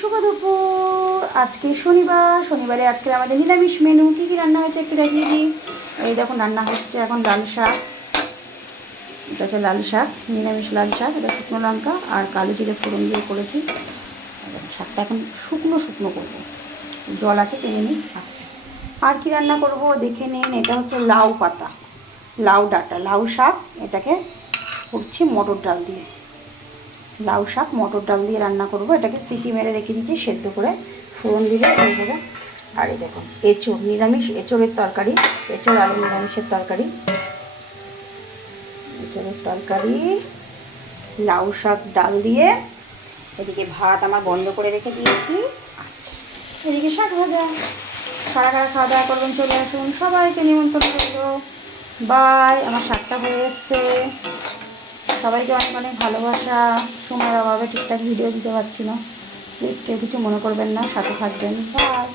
শুভ দুপুর। আজকে শনিবারে আজকে আমাদের নিরামিষ মেনু। কী কী রান্না হয়েছে একটু দেখিয়ে দিই। এই দেখুন রান্না হচ্ছে এখন লাল শাক। এটা হচ্ছে লাল শাক, নিরামিষ লাল শাক। এটা শুকনো লঙ্কা আর কালো জিরে ফোড়ন দিয়ে করেছি। শাকটা এখন শুকনো শুকনো করবো, জল আছে টেনে নিই। আচ্ছা, আর কি রান্না করব দেখে নিন। এটা হচ্ছে লাউ পাতা, লাউ ডাঁটা, লাউ শাক। এটাকে করছি মটর ডাল দিয়ে। লাউ শাক মটর ডাল দিয়ে রান্না করব। এটাকে সিটি মেরে রেখে দিচ্ছি সেদ্ধ করে, ফোড়ন দিলে হয়ে যাবে। আর এই দেখুন এঁচোড়, নিরামিষ এঁচোড়ের তরকারি, এঁচোড় আলু নিরামিষের তরকারি, এঁচোড়ের তরকারি, লাউ শাক ডাল দিয়ে। এদিকে ভাত আমার বন্ধ করে রেখে দিয়েছি। আচ্ছা, এদিকে শাক ভাজা। কারা কারা খাওয়া দাওয়া করবেন চলে আসুন, সবাইকে নিমন্ত্রণ রইল। বাই। আমার শাকটা হয়ে এসছে। সবাইকে অনেক অনেক ভালোবাসা। সময়ের অভাবে ঠিকঠাক ভিডিও দিতে পারছি না, প্লিজ কেউ কিছু মনে করবেন না, সাথে থাকবেন। বাই।